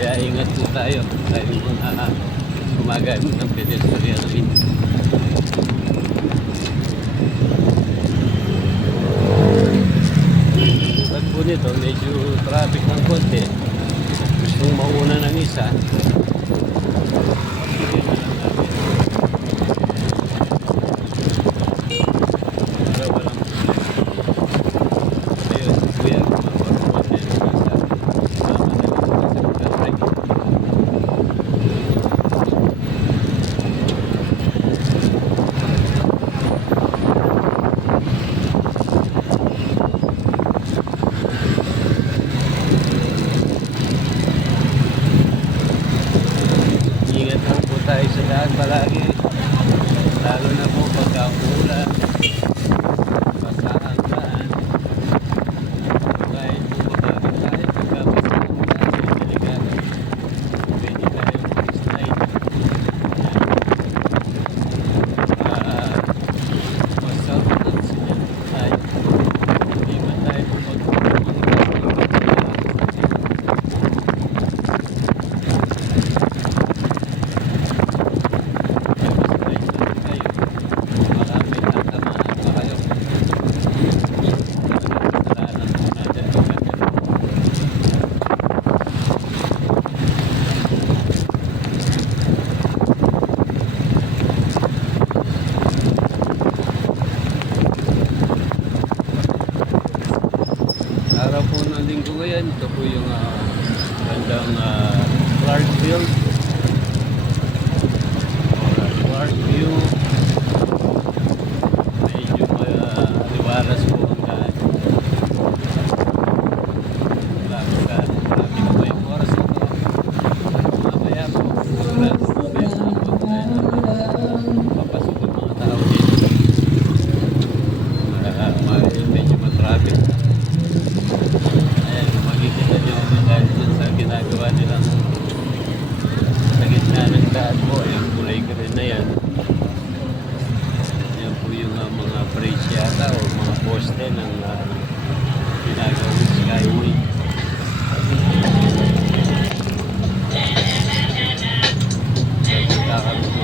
Kaya ingat po tayo. Tayo mga ah, gumagamit ng pedestrian lane. Pag po nito, medyo traffic ng konti. Gustong mauna ng isa. palagi. Lalo na po pagka ulan. Araw po ng linggo ngayon, ito po yung uh, gandang uh, Clarksville. Yeah, obviously.